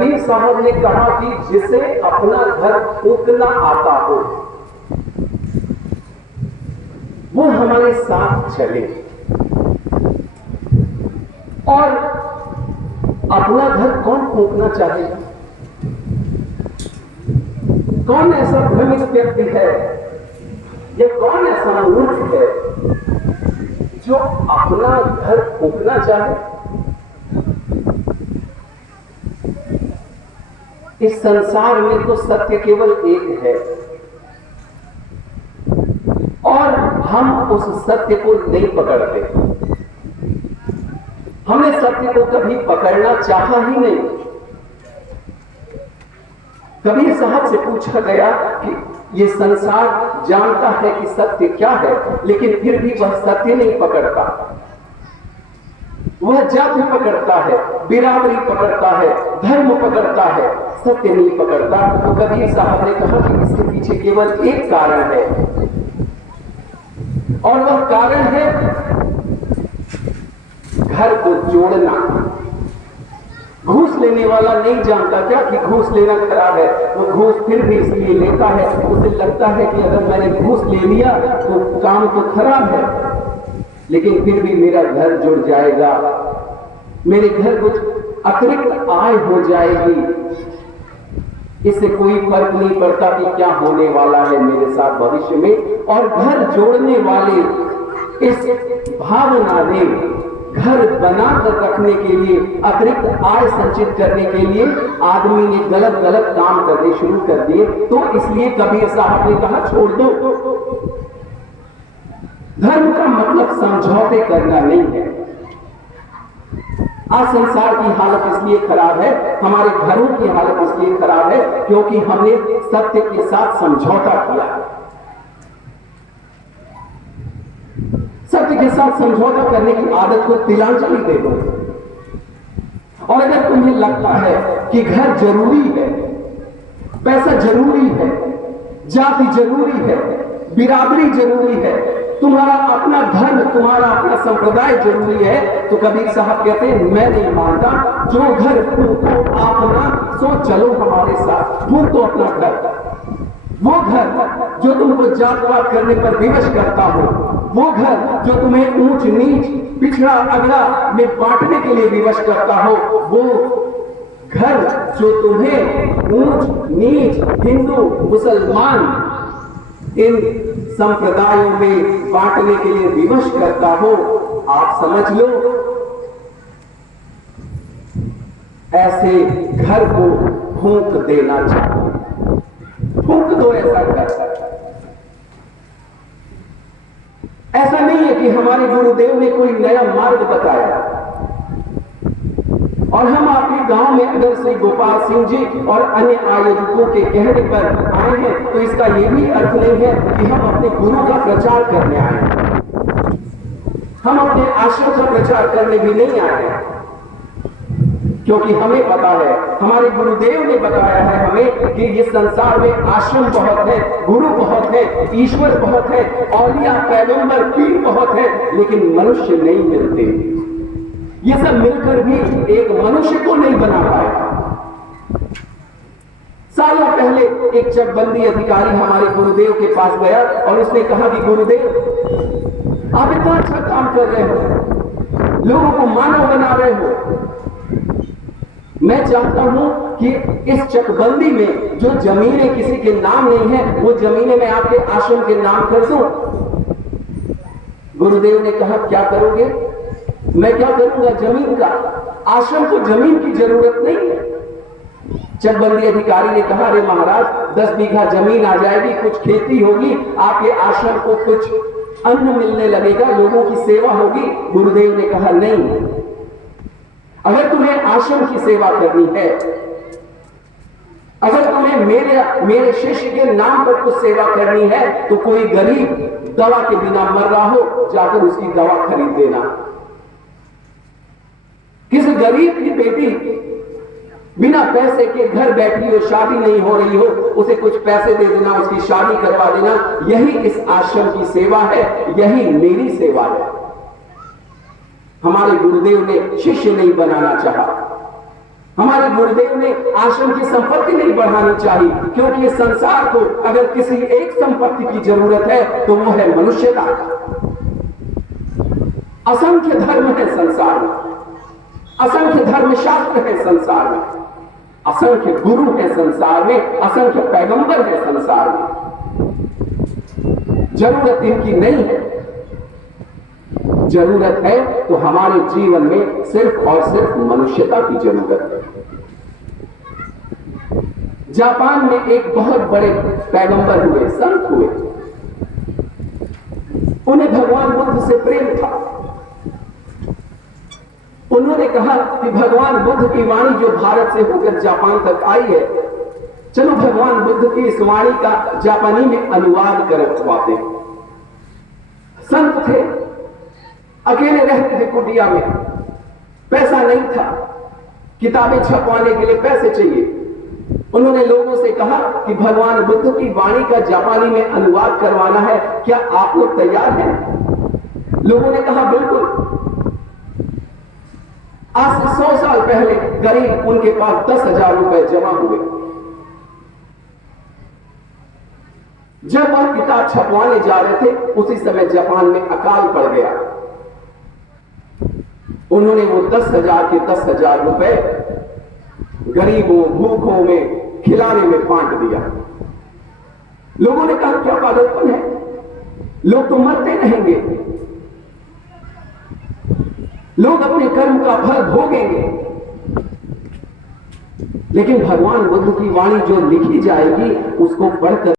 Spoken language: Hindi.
कबीर साहब ने कहा कि जिसे अपना घर फूंकना आता हो वो हमारे साथ चले। और अपना घर कौन फूंकना चाहेगा? कौन ऐसा भ्रमित व्यक्ति है या कौन ऐसा मूर्ख है जो अपना घर फूंकना चाहे? इस संसार में तो सत्य केवल एक है और हम उस सत्य को नहीं पकड़ते। हमने सत्य को कभी पकड़ना चाहा ही नहीं। कबीर साहब से पूछा गया कि ये संसार जानता है कि सत्य क्या है, लेकिन फिर भी वह सत्य नहीं पकड़ता। वह जाति पकड़ता है, बिरादरी पकड़ता है, धर्म पकड़ता है, सत्य नहीं पकड़ता। तो कबीर साहब ने कहा कि इसके पीछे केवल एक कारण है और वह कारण है घर को जोड़ना। घूस लेने वाला नहीं जानता क्या कि घूस लेना खराब है, वो घूस फिर भी इसलिए लेता है, उसे लगता है कि अगर मैंने घूस ले लिया तो काम तो खराब है, लेकिन फिर भी मेरा घर जुड़ जाएगा, मेरे घर कुछ अतिरिक्त आय हो जाएगी। इससे कोई फर्क नहीं पड़ता कि क्या होने वाला है मेरे साथ भविष्य में। और घर जोड़ने वाले इस भावना ने घर बनाकर रखने के लिए, अतिरिक्त आय संचित करने के लिए आदमी ने गलत गलत काम करने शुरू कर दिए। तो इसलिए कबीर साहब ने कहा छोड़ दो। धर्म का मतलब समझौते करना नहीं है। आज संसार की हालत इसलिए खराब है, हमारे घरों की हालत इसलिए खराब है क्योंकि हमने सत्य के साथ समझौता किया। सत्य के साथ समझौता करने की आदत को तिलांजलि दे दो। और अगर तुम्हें लगता है कि घर जरूरी है, पैसा जरूरी है, जाति जरूरी है, बिरादरी जरूरी है, तुम्हारा अपना धर्म, तुम्हारा अपना संप्रदाय जरूरी है, तो कबीर साहब कहते हैं मैं नहीं मानता। जो घर फूंको अपना सो चलो हमारे साथ। फूंक तो अपना घर, वो घर जो तुमको जात पात करने पर विवश करता हो, वो घर जो तुम्हें ऊंच नीच, पिछड़ा अगड़ा में बांटने के लिए विवश करता हो, वो घर जो तुम्हें ऊंच नीच, हिंदू मुसलमान इन संप्रदायों में बांटने के लिए विवश करता हो, आप समझ लो ऐसे घर को फूंक देना चाहिए। फूंक दो ऐसा घर। ऐसा नहीं है कि हमारे गुरुदेव ने कोई नया मार्ग बताया और हम आपके गांव में अगर श्री गोपाल सिंह जी और अन्य आयोजकों के कहने पर आए हैं तो इसका यह भी अर्थ नहीं है कि हम अपने गुरु का प्रचार करने आए हैं। हम अपने आश्रम का प्रचार करने भी नहीं आए हैं, क्योंकि हमें पता है, हमारे गुरुदेव ने बताया है हमें कि इस संसार में आश्रम बहुत है, गुरु बहुत है, ईश्वर बहुत है, औलिया पैगंबर पीर बहुत है, लेकिन मनुष्य नहीं मिलते। ये सब मिलकर भी एक मनुष्य को नहीं बना पाएगा। सालों पहले एक चकबंदी अधिकारी हमारे गुरुदेव के पास गया और उसने कहा कि गुरुदेव आप इतना अच्छा काम कर रहे हो, लोगों को मानव बना रहे हो, मैं चाहता हूं कि इस चकबंदी में जो जमीनें किसी के नाम नहीं है वो जमीनें मैं आपके आश्रम के नाम कर दूं। गुरुदेव ने कहा क्या करोगे? मैं क्या करूंगा जमीन का? आश्रम को जमीन की जरूरत नहीं है। चकबंदी अधिकारी ने कहा अरे महाराज 10 बीघा जमीन आ जाएगी, कुछ खेती होगी, आपके आश्रम को कुछ अन्न मिलने लगेगा, लोगों की सेवा होगी। गुरुदेव ने कहा नहीं, अगर तुम्हें आश्रम की सेवा करनी है, अगर तुम्हें मेरे शिष्य के नाम पर कुछ सेवा करनी है तो कोई गरीब दवा के बिना मर रहा हो जाकर उसकी दवा खरीद देना। किसी गरीब की बेटी बिना पैसे के घर बैठी हो, शादी नहीं हो रही हो, उसे कुछ पैसे दे देना, उसकी शादी करवा देना, यही इस आश्रम की सेवा है, यही मेरी सेवा है। हमारे गुरुदेव ने शिष्य नहीं बनाना चाहा, हमारे गुरुदेव ने आश्रम की संपत्ति नहीं बढ़ानी चाहिए, क्योंकि इस संसार को अगर किसी एक संपत्ति की जरूरत है तो वो है मनुष्यता। असंख्य धर्म है संसार में, असंख्य धर्म शास्त्र है संसार में, असंख्य गुरु है संसार में, असंख्य पैगंबर है संसार में। जरूरत इनकी नहीं है, जरूरत है तो हमारे जीवन में सिर्फ और सिर्फ मनुष्यता की जरूरत है। जापान में एक बहुत बड़े पैगंबर हुए, संत हुए, उन्हें भगवान बुद्ध से प्रेम था। उन्होंने कहा कि भगवान बुद्ध की वाणी जो भारत से होकर जापान तक आई है, चलो भगवान बुद्ध की इस वाणी का जापानी में अनुवाद करवाते हैं। संत थे, अकेले रहते थे कुटिया में, पैसा नहीं था, किताबें छपवाने के लिए पैसे चाहिए। उन्होंने लोगों से कहा कि भगवान बुद्ध की वाणी का जापानी में अनुवाद करवाना है, क्या आप लोग तैयार हैं? लोगों ने कहा बिल्कुल। आज से 100 साल पहले गरीब उनके पास 10,000 रुपए जमा हुए। जब वह किताब छपवाने जा रहे थे, उसी समय जापान में अकाल पड़ गया। उन्होंने वो 10,000 के 10,000 रुपए गरीबों भूखों में खिलाने में बांट दिया। लोगों ने कहा क्या पागलपन है, लोग तो मरते रहेंगे, लोग अपने कर्म का फल भोगेंगे, लेकिन भगवान बुद्ध की वाणी जो लिखी जाएगी उसको पढ़कर